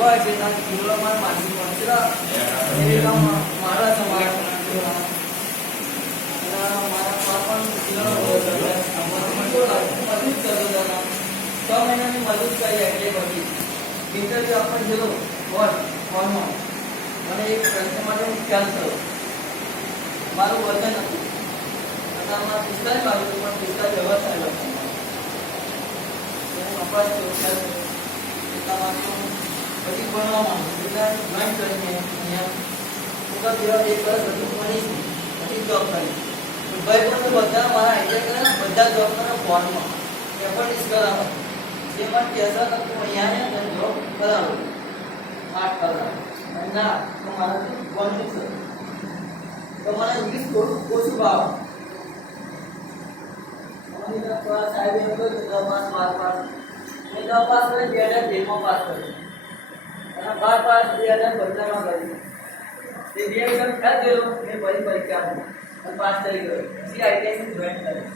હોય છે ના જીવનમાં માનવી પડશે એ કામ મારા સમાજ મારા પાપણ જીવન મજૂર કરતો હતા 6 મહિનાની મજૂર કરી એટલે બધી ઇન્ટરવ્યુ આપણ જેલો ફોનમાં મને એક પ્રશ્ન માટે હું ખ્યાલ થયો મારું વજન હતું અને આમાં 45 બાજુ પણ 45 વ્યવસ્થા લખવામાં અપાસ થયો ખ્યાલ એટલા માટે પછી ભણવા માંગુ એટલે જોઈન કરીને અહીંયા પૂરા જેવા 1 વર્ષ બધું ભણીશું પછી જોબ કરી ભાઈ પણ બધા મારા આઈડિયા કરે બધા જોબ કરે ફોનમાં એપોઇન્ટિસ કરાવો જેમાં કેસા તક તો અહીંયા ને જોબ કરાવો 8 કલાક ના તો મારાથી ભણવું છે તો મને ઇંગ્લિશ થોડું ઓછું ભાવ અમારી થોડા સાહેબ એમ કહ્યું 10 પાસ 12 પાસ મેં 10 પાસ કરી 2013 પાસ કર્યું અને 12 પાસ 2015 માં કર્યું તે 2 એક્ઝામ ખાસ ગયો મેં ફરી પરીક્ષા આપી અને પાસ થઈ ગયો પછી આઈટીઆઈ જોઈન કર્યું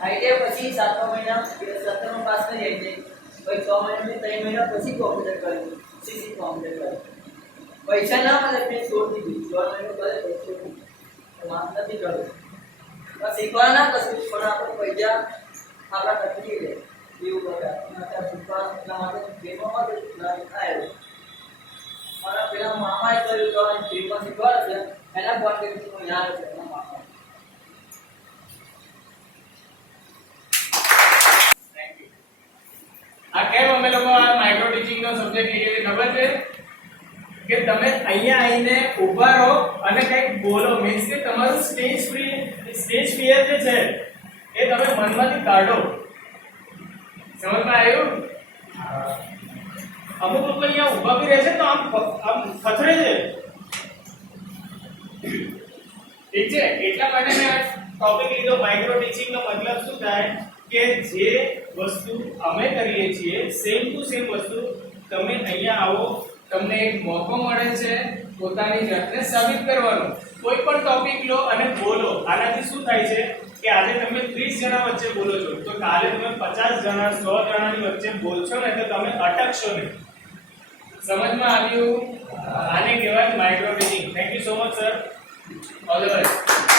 આઈટીઆઈ પછી 7 મહિના 17 માં પાસ કરી આઈટીઆઈ પછી 6 મહિના 3 મહિના પછી કોમ્પ્યુટર કર્યું સીસી કોમ્પ્યુટર કર્યું પૈસા ના મળે મેં છોડી દીધું 6 મહિના કરે પછી વાત નથી કર્યું બસ શીખવા ના કશું પણ આપણે પૈસા આપણા કચરી લે એવું બધા અત્યારે શીખવા એટલા માટે ગેમોમાં જ આવ્યો મારા પેલા મામાએ કર્યું તો ફ્રીમાં શીખવાડે છે એના કોન્ટેક્ટ હું યાદ છે એના મામા આ કેમ અમે લોકો આ માઇક્રો ટીચિંગ નો સબ્જેક્ટ લીધો ખબર છે કે તમે અહીંયા આવીને ઊભા રહો અને કંઈક બોલો મીન્સ કે તમારું સ્ટેજ ફિયર જે છે એ તમે મનમાંથી કાઢો સમજમાં આવ્યું અમુક લોકો અહીંયા ઊભા બી રહે છે તો આમ થથરે છે ઠીક છે એટલા માટે મેં આ ટોપિક લીધો માઇક્રો ટીચિંગ નો મતલબ શું થાય કે જે વસ્તુ અમે કરીએ છીએ સેમ ટુ સેમ વસ્તુ તમે અહીંયા આવો તમને એક મોકો મળે છે પોતાની જાતને સાબિત કરવાનો કોઈ પણ ટોપિક લો અને બોલો આનાથી શું થાય છે કે આજે તમે 30 જણા વચ્ચે બોલો છો તો કાલે તમે 50 જણા 100 જણાની વચ્ચે બોલશો ને તો તમે અટકશો નહીં સમજમાં આવ્યું આને કહેવાય micro teaching thank you so much sir all the best